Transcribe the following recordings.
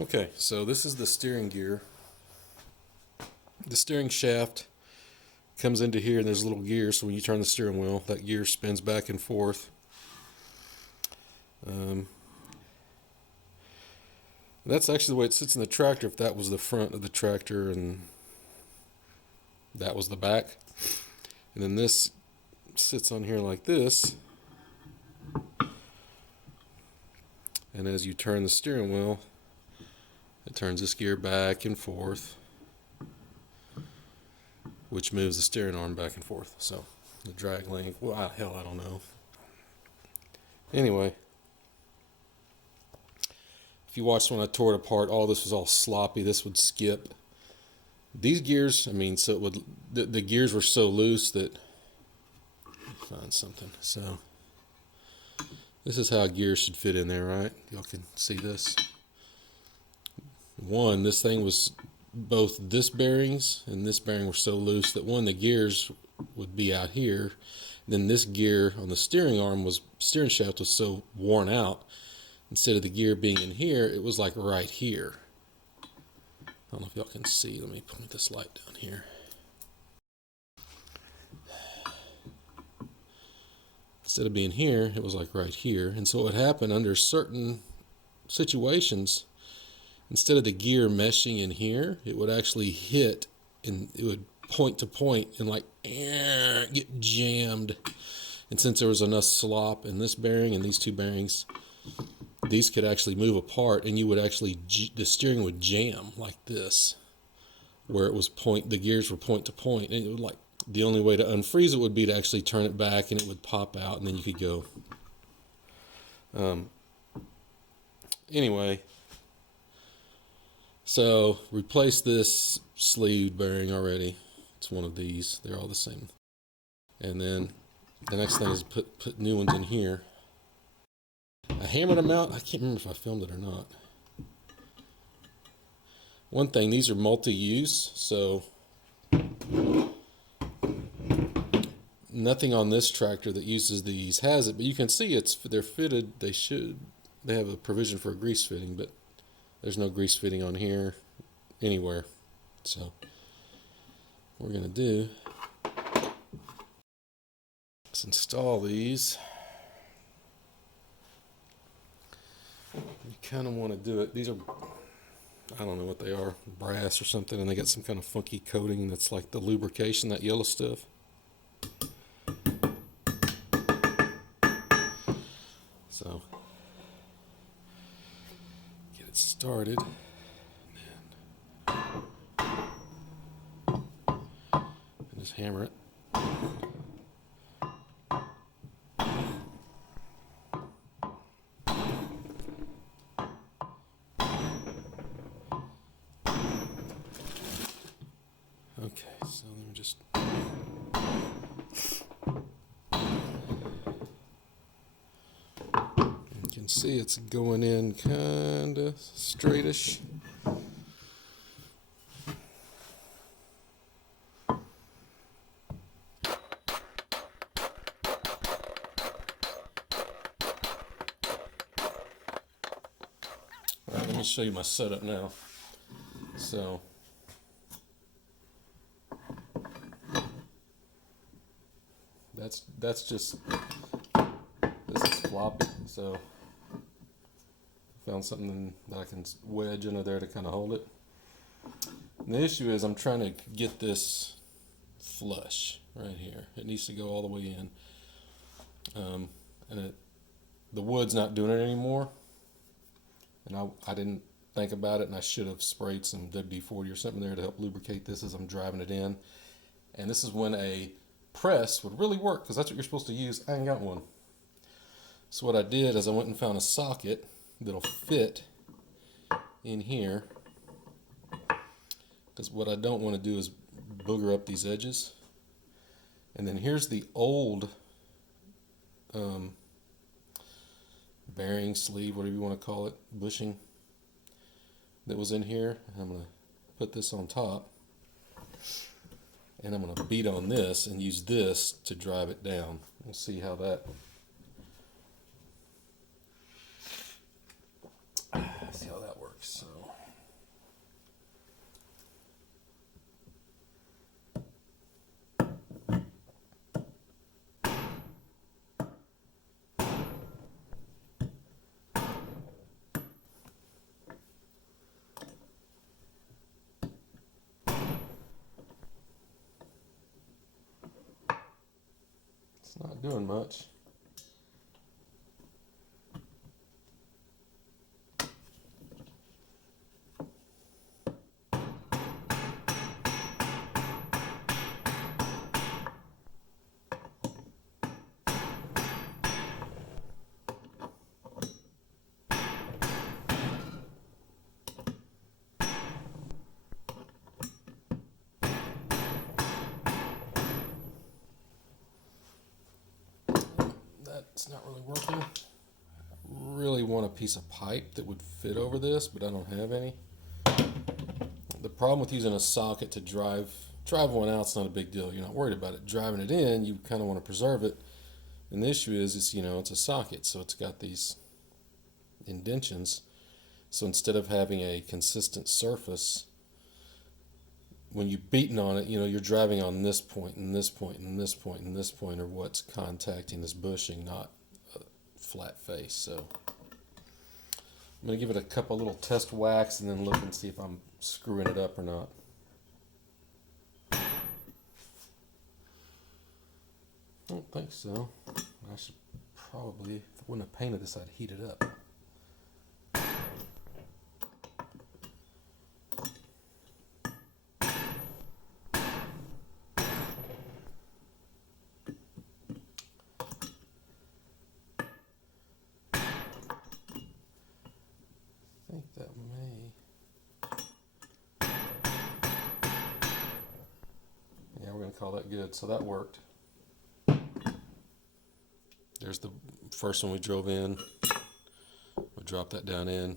Okay, so this is the steering gear. The steering shaft comes into here, and there's a little gear, so when you turn the steering wheel, that gear spins back and forth. That's actually the way it sits in the tractor if that was the front of the tractor and that was the back. And then this sits on here like this. And as you turn the steering wheel, it turns this gear back and forth, which moves the steering arm back and forth. So the drag link, well, hell, I don't know. Anyway, if you watched when I tore it apart, all this was all sloppy. This would skip. These gears, I mean, so it would, the gears were so loose that, find something. So this is how a gear should fit in there, right? Y'all can see this. One, this thing was, both this bearings and this bearing were so loose that one, the gears would be out here. Then this gear on the steering shaft was so worn out, instead of the gear being in here, it was like right here. I don't know if y'all can see. Let me point this light down here. Instead of being here, it was like right here. And so what would happen under certain situations, instead of the gear meshing in here, it would actually hit and it would point to point and like get jammed. And since there was enough slop in this bearing and these two bearings, these could actually move apart, and you would actually, the steering would jam like this, where it was the gears were point to point, and it would like, the only way to unfreeze it would be to actually turn it back, and it would pop out, and then you could go. Anyway, so replace this sleeve bearing already. It's one of these. They're all the same. And then the next thing is put new ones in here. I hammered them out. I can't remember if I filmed it or not. One thing, these are multi-use, so nothing on this tractor that uses these has it, but you can see they're fitted. They have a provision for a grease fitting, but there's no grease fitting on here anywhere. So what we're gonna do is install these. You kind of want to do it. These are, I don't know what they are, brass or something, and they got some kind of funky coating that's like the lubrication, that yellow stuff. So get it started, and just hammer it. Okay, so let me just, you can see it's going in kind of straightish. All right, let me show you my setup now. So that's just, this is floppy, so I found something that I can wedge under there to kind of hold it. And the issue is I'm trying to get this flush right here. It needs to go all the way in, and the wood's not doing it anymore, and I didn't think about it, and I should have sprayed some WD-40 or something there to help lubricate this as I'm driving it in. And this is when a press would really work, because that's what you're supposed to use. I ain't got one. So what I did is I went and found a socket that'll fit in here, because what I don't want to do is booger up these edges. And then here's the old bearing, sleeve, whatever you want to call it, bushing that was in here. I'm going to put this on top, and I'm going to beat on this and use this to drive it down. We'll see how that works. works. So. It's not doing much. That's not really working. I really want a piece of pipe that would fit over this, but I don't have any. The problem with using a socket to drive one out is not a big deal. You're not worried about it. Driving it in, you kind of want to preserve it. And the issue is, it's a socket, so it's got these indentions. So instead of having a consistent surface, when you're beating on it, you're driving on this point and this point and this point and this point are what's contacting this bushing, not a flat face. So I'm going to give it a couple little test whacks and then look and see if I'm screwing it up or not. I don't think so. I should probably, if I wouldn't have painted this, I'd heat it up. I think that may... Yeah, we're going to call that good. So that worked. There's the first one we drove in. We'll drop that down in.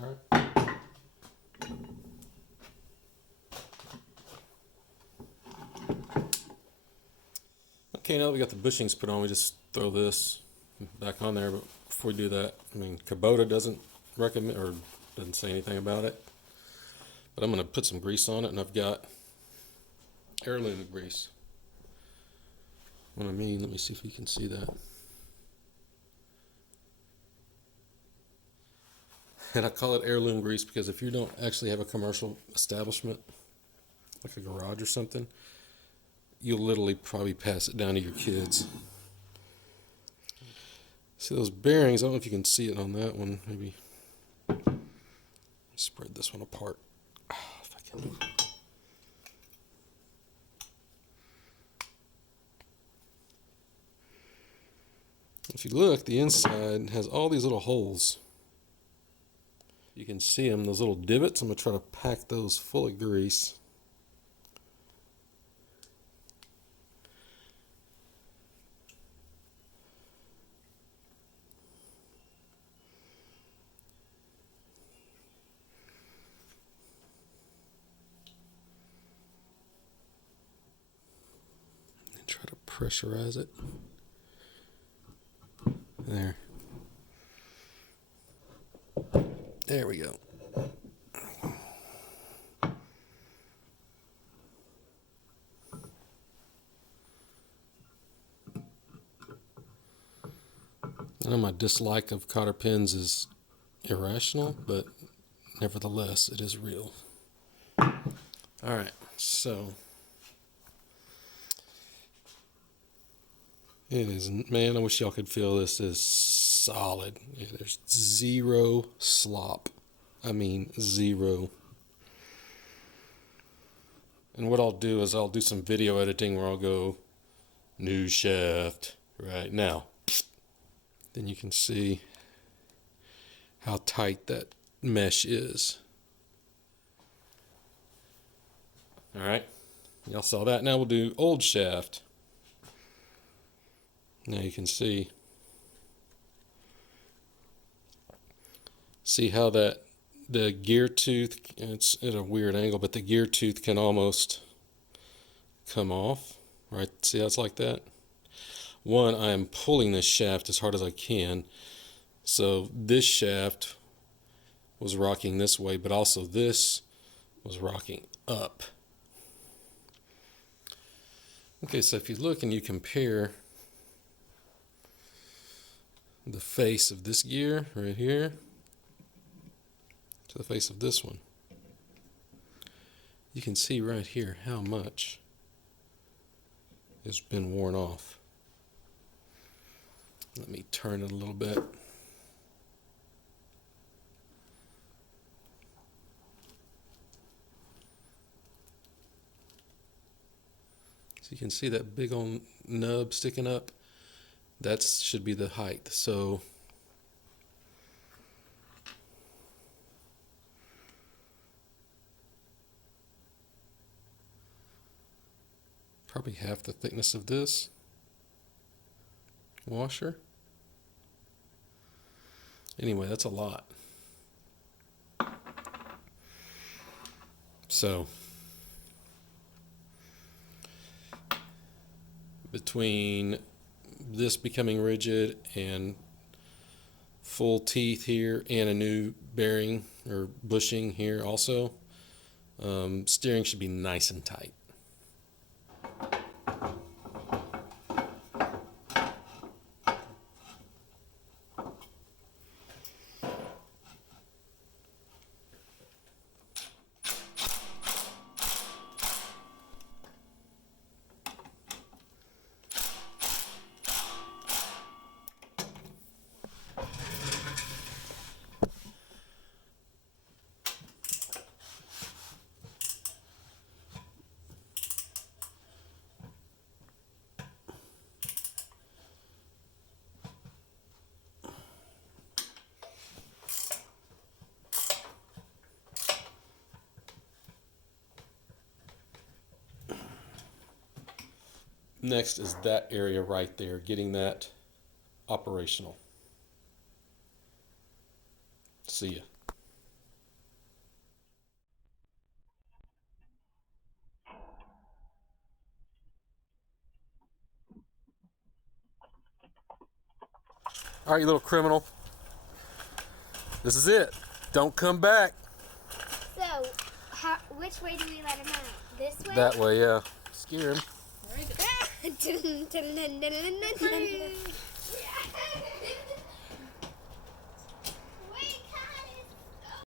All right. Okay, now that we got the bushings put on, we just throw this back on there. But before we do that, Kubota doesn't recommend or doesn't say anything about it. But I'm going to put some grease on it, and I've got heirloom grease. What I mean, let me see if you can see that. And I call it heirloom grease because if you don't actually have a commercial establishment, like a garage or something, you'll literally probably pass it down to your kids. See those bearings? I don't know if you can see it on that one. Maybe spread this one apart. If I can. If you look, the inside has all these little holes. You can see them, those little divots. I'm going to try to pack those full of grease. And try to pressurize it. There. There we go. I know my dislike of cotter pins is irrational, but nevertheless, it is real. Alright, so it is, man, I wish y'all could feel this is solid. Yeah, there's zero slop. I mean, zero. And what I'll do is I'll do some video editing where I'll go new shaft right now. Then you can see how tight that mesh is. All right, y'all saw that. Now we'll do old shaft. Now you can see how that the gear tooth, it's at a weird angle, but the gear tooth can almost come off, right? See how it's like that? One, I am pulling this shaft as hard as I can, so this shaft was rocking this way, but also this was rocking up. Okay, so if you look and you compare the face of this gear right here to the face of this one, you can see right here how much has been worn off. Let me turn it a little bit. So you can see that big old nub sticking up. That should be the height. So probably half the thickness of this washer. Anyway, that's a lot. So between this becoming rigid and full teeth here and a new bearing or bushing here also, steering should be nice and tight. Next is that area right there, getting that operational. See ya. All right, you little criminal. This is it. Don't come back. So, which way do we let him out? This way? That way, yeah. Scare him. Very good.